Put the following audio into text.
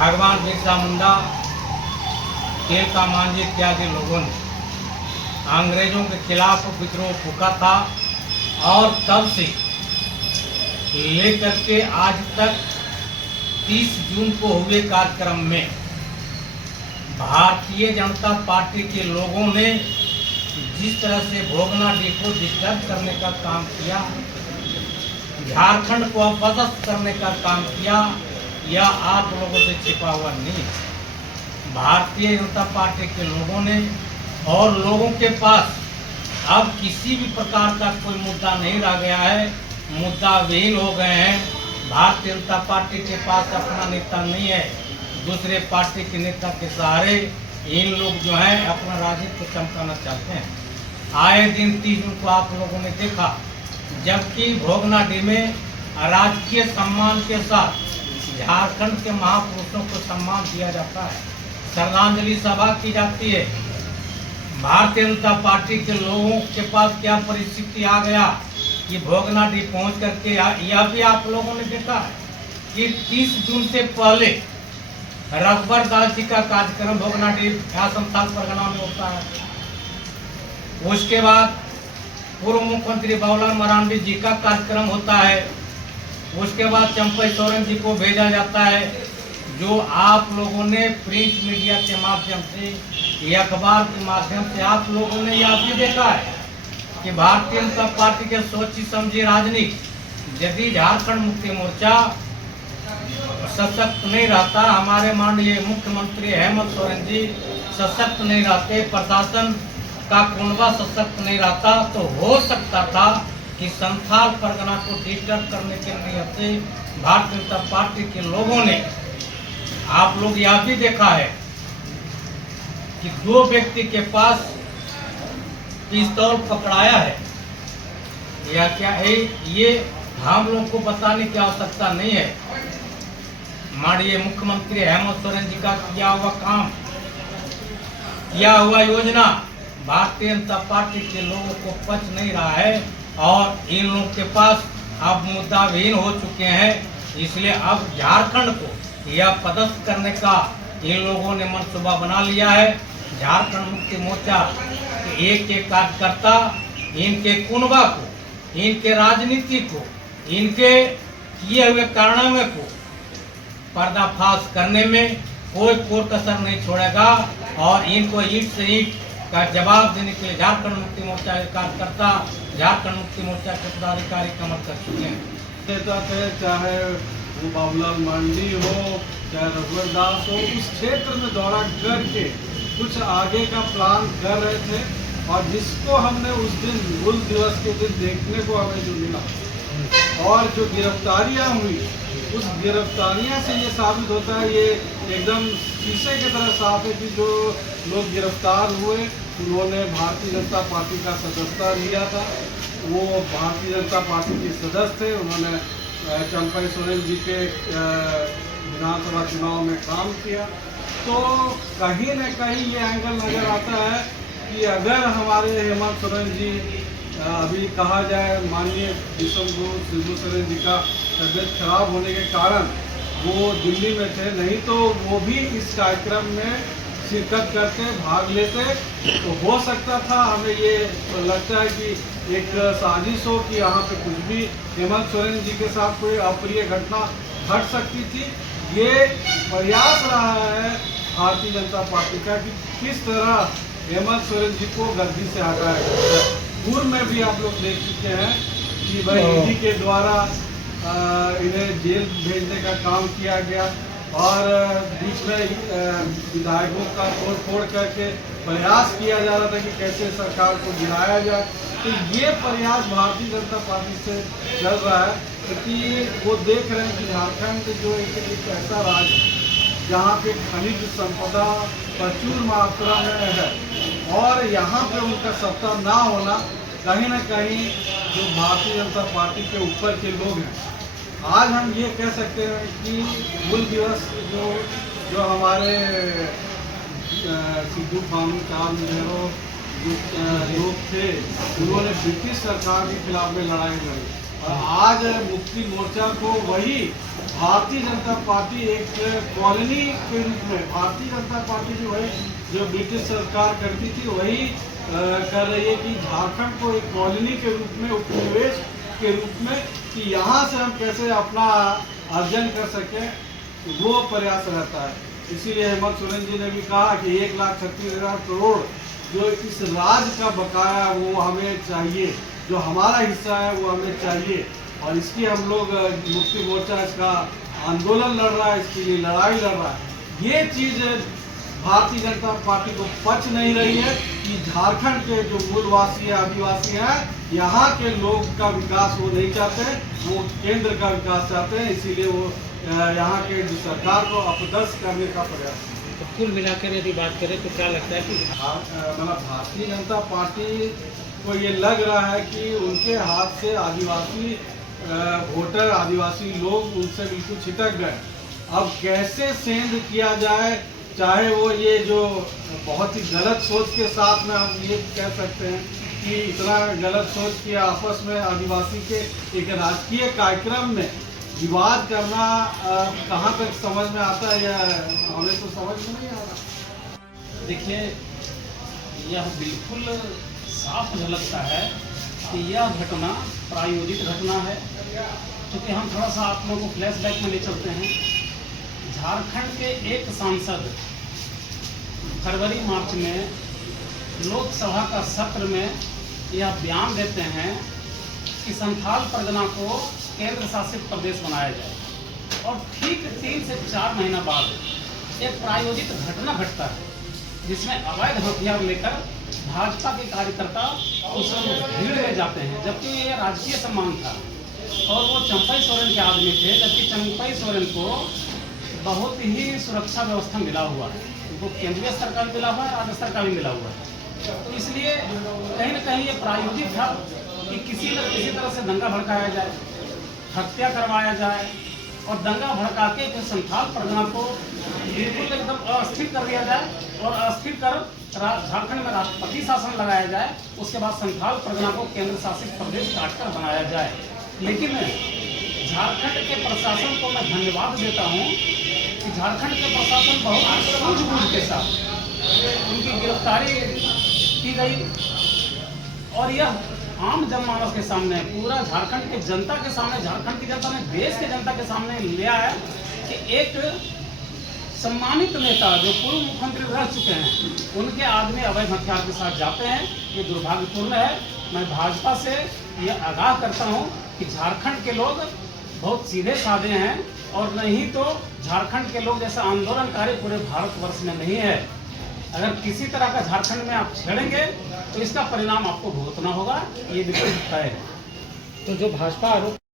भगवान बिरसा मुंडा, तिलका मांझी इत्यादि लोगों ने अंग्रेजों के खिलाफ विद्रोह फूका था और तब से लेकर के आज तक 30 जून को हुए कार्यक्रम में भारतीय जनता पार्टी के लोगों ने जिस तरह से भोगनाडीह को डिस्टर्ब करने का काम किया, झारखंड को अपदस्थ करने का काम किया, यह आप लोगों से छिपा हुआ नहीं। भारतीय जनता पार्टी के लोगों ने और लोगों के पास अब किसी भी प्रकार का कोई मुद्दा नहीं रह गया है, मुद्दा विहीन हो गए हैं। भारतीय जनता पार्टी के पास अपना नेता नहीं है, दूसरे पार्टी के नेता के सहारे इन लोग जो हैं अपना राजनीति चमकाना चाहते हैं। आए दिन 30 जून को आप लोगों ने देखा, जबकि भोगनाडीह में राजकीय सम्मान के साथ झारखंड के महापुरुषों को सम्मान दिया जाता है, श्रद्धांजलि सभा की जाती है। भारतीय जनता पार्टी के लोगों के पास क्या परिस्थिति आ गया कि भोगनाडीह पहुंच करके यह भी आप लोगों ने देखा कि 30 जून से पहले रघुबर दास जी का कार्यक्रम भोगनाडीह संथाल परगना में होता है। उसके बाद पूर्व मुख्यमंत्री बाबूलाल मरांडी जी का कार्यक्रम होता है। उसके बाद चंपई सोरेन जी को भेजा जाता है, जो आप लोगों ने प्रिंट मीडिया के माध्यम से, अखबार के माध्यम से आप लोगों ने यह भी देखा है कि भारतीय जनता पार्टी के सोची समझी राजनीति यदि झारखंड मुक्ति मोर्चा सशक्त नहीं रहता, हमारे माननीय मुख्यमंत्री हेमंत सोरेन जी सशक्त नहीं रहते, प्रशासन का कुनबा सशक्त नहीं रहता, तो हो सकता था कि संथाल परगना को डिस्टर्ब करने के नियत से भारतीय जनता पार्टी के लोगों ने, आप लोग यह भी देखा है कि 2 व्यक्ति के पास पिस्तौल पकड़ाया है। या क्या है, ये हम लोग को बताने की आवश्यकता नहीं है। माननीय मुख्यमंत्री हेमंत सोरेन जी का किया हुआ काम, किया हुआ योजना भारतीय जनता पार्टी के लोगों को पच नहीं रहा है और इन लोगों के पास अब मुद्दा विहीन हो चुके हैं। इसलिए अब झारखंड को यह पदस्थ करने का इन लोगों ने मनसूबा बना लिया है। झारखंड मुक्ति मोर्चा के एक कार्यकर्ता इनके कुनबा को, इनके राजनीति को, इनके किए हुए कारनामे को पर्दाफाश करने में कोई कसर नहीं छोड़ेगा और इनको ईंट से ईंट का जवाब देने के लिए झारखंड मुक्ति मोर्चा के कार्यकर्ता, झारखंड मुक्ति मोर्चा के पदाधिकारी कमर कर चुके हैं। नेता थे, चाहे वो बाबूलाल मरांडी हो, चाहे रघुबर दास हो, उस क्षेत्र में दौरा करके कुछ आगे का प्लान कर रहे थे और जिसको हमने उस दिन हुल दिवस के दिन देखने को हमें जो मिला और जो गिरफ्तारियां हुई, उस गिरफ्तारियां से ये साबित होता है, ये एकदम शीशे की तरह साफ है कि जो लोग गिरफ्तार हुए उन्होंने भारतीय जनता पार्टी का सदस्यता लिया था, वो भारतीय जनता पार्टी के सदस्य थे, उन्होंने चंपई सोरेन जी के विधानसभा चुनाव में काम किया। तो कहीं न कहीं ये एंगल नज़र आता है कि अगर हमारे हेमंत सोरेन जी, अभी कहा जाए माननीय विश्वगुरु शिबू सोरेन जी का तबीयत खराब होने के कारण वो दिल्ली में थे, नहीं तो वो भी इस कार्यक्रम में शिरकत करते, भाग लेते, तो हो सकता था। हमें ये लगता है कि एक साजिश हो कि यहाँ पे कुछ भी हेमंत सोरेन जी के साथ कोई अप्रिय घटना घट सकती थी। ये प्रयास रहा है भारतीय जनता पार्टी का कि किस तरह हेमंत सोरेन जी को गद्दी से हटाया जाए। पूर्व में भी आप लोग देख चुके हैं कि भाई ईडी के द्वारा इन्हें जेल भेजने का काम किया गया और बीच में विधायकों का तोड़ फोड़ करके प्रयास किया जा रहा था कि कैसे सरकार को गिराया जाए। तो ये प्रयास भारतीय जनता पार्टी से चल रहा है, क्योंकि वो देख रहे हैं कि झारखंड जो एक ऐसा राज्य जहाँ पे खनिज संपदा प्रचुर मात्रा में है और यहाँ पे उनका सत्ता ना होना कहीं ना कहीं जो भारतीय जनता पार्टी के ऊपर के लोग हैं, आज हम ये कह सकते हैं कि हुल दिवस जो हमारे सिद्धू कानू चांद नेहरू लोग थे, उन्होंने ब्रिटिश सरकार के खिलाफ में लड़ाई लड़ी और आज मुक्ति मोर्चा को वही भारतीय जनता पार्टी एक कॉलोनी के रूप में, भारतीय जनता पार्टी जो ब्रिटिश सरकार करती थी वही कर रही है कि झारखंड को एक कॉलोनी के रूप में, उपनिवेश के रूप में, कि यहाँ से हम कैसे अपना अर्जन कर सकें, वो प्रयास रहता है। इसीलिए हेमंत सोरेन जी ने भी कहा कि 1,36,000 करोड़ जो इस राज्य का बकाया वो हमें चाहिए, जो हमारा हिस्सा है वो हमें चाहिए। और इसकी हम लोग मुक्ति मोर्चा इसका आंदोलन लड़ रहा है, इसके लिए लड़ाई लड़ रहा है। ये चीज़ भारतीय जनता पार्टी को पच नहीं रही है कि झारखंड के जो मूलवासी है, आदिवासी हैं, यहाँ के लोग का विकास वो नहीं चाहते हैं, वो केंद्र का विकास चाहते हैं। इसीलिए वो यहाँ के जो सरकार को अपदस्थ करने का प्रयास है। तो कुल मिलाकर यदि बात करें तो क्या लगता है कि मतलब भारतीय जनता पार्टी को ये लग रहा है कि उनके हाथ से आदिवासी वोटर, आदिवासी लोग उनसे बिल्कुल छिटक गए। अब कैसे सेंध किया जाए, चाहे वो ये जो बहुत ही गलत सोच के साथ में हम ये कह सकते हैं कि इतना गलत सोच के आपस में आदिवासी के एक राजकीय कार्यक्रम में विवाद करना कहाँ तक समझ में आता है, या हमें तो समझ में नहीं आ रहा। देखिए, यह बिल्कुल साफ झलकता है कि यह घटना प्रायोजित घटना है। क्योंकि हम थोड़ा सा आप लोगों को फ्लैशबैक में ले चलते हैं। झारखंड के एक सांसद फरवरी मार्च में लोकसभा का सत्र में यह बयान देते हैं कि संथाल परगना को केंद्र शासित प्रदेश बनाया जाए, और ठीक 3 से 4 महीना बाद एक प्रायोजित घटना घटता है जिसमें अवैध हथियार लेकर भाजपा के कार्यकर्ता उस भीड़ में जाते हैं, जबकि ये राजकीय सम्मान था और वो चंपई सोरेन के आदमी थे। जबकि चंपई सोरेन को बहुत ही सुरक्षा व्यवस्था मिला हुआ है, उनको केंद्रीय स्तर का भी मिला हुआ है, राज्य स्तर का भी मिला हुआ है। तो इसलिए कहीं न कहीं ये प्रायोजित था कि किसी न किसी तरह से दंगा भड़काया जाए, हत्या करवाया जाए और दंगा भड़का के फिर संथाल परगना को बिल्कुल एकदम अस्थिर कर दिया जाए और अस्थिर कर झारखंड में राष्ट्रपति शासन लगाया जाए। उसके बाद संथाल परगना को केंद्र शासित प्रदेश काटकर बनाया जाए। लेकिन झारखंड के प्रशासन को मैं धन्यवाद देता हूँ कि झारखंड के प्रशासन बहुत सूझबूझ के साथ उनकी गिरफ्तारी की गई, और यह आम जनमानस के सामने, पूरा झारखंड के जनता के सामने, झारखंड की जनता ने देश के जनता के सामने लिया है कि एक सम्मानित नेता जो पूर्व मुख्यमंत्री रह चुके हैं, उनके आदमी अवैध हथियार के साथ जाते हैं। ये दुर्भाग्यपूर्ण है। मैं भाजपा से ये आगाह करता हूँ कि झारखंड के लोग बहुत सीधे साधे हैं, और नहीं तो झारखंड के लोग जैसा आंदोलनकारी पूरे भारतवर्ष में नहीं है। अगर किसी तरह का झारखंड में आप छेड़ेंगे तो इसका परिणाम आपको भुगतना होगा, ये बिल्कुल तय है। तो जो भाजपा आरोप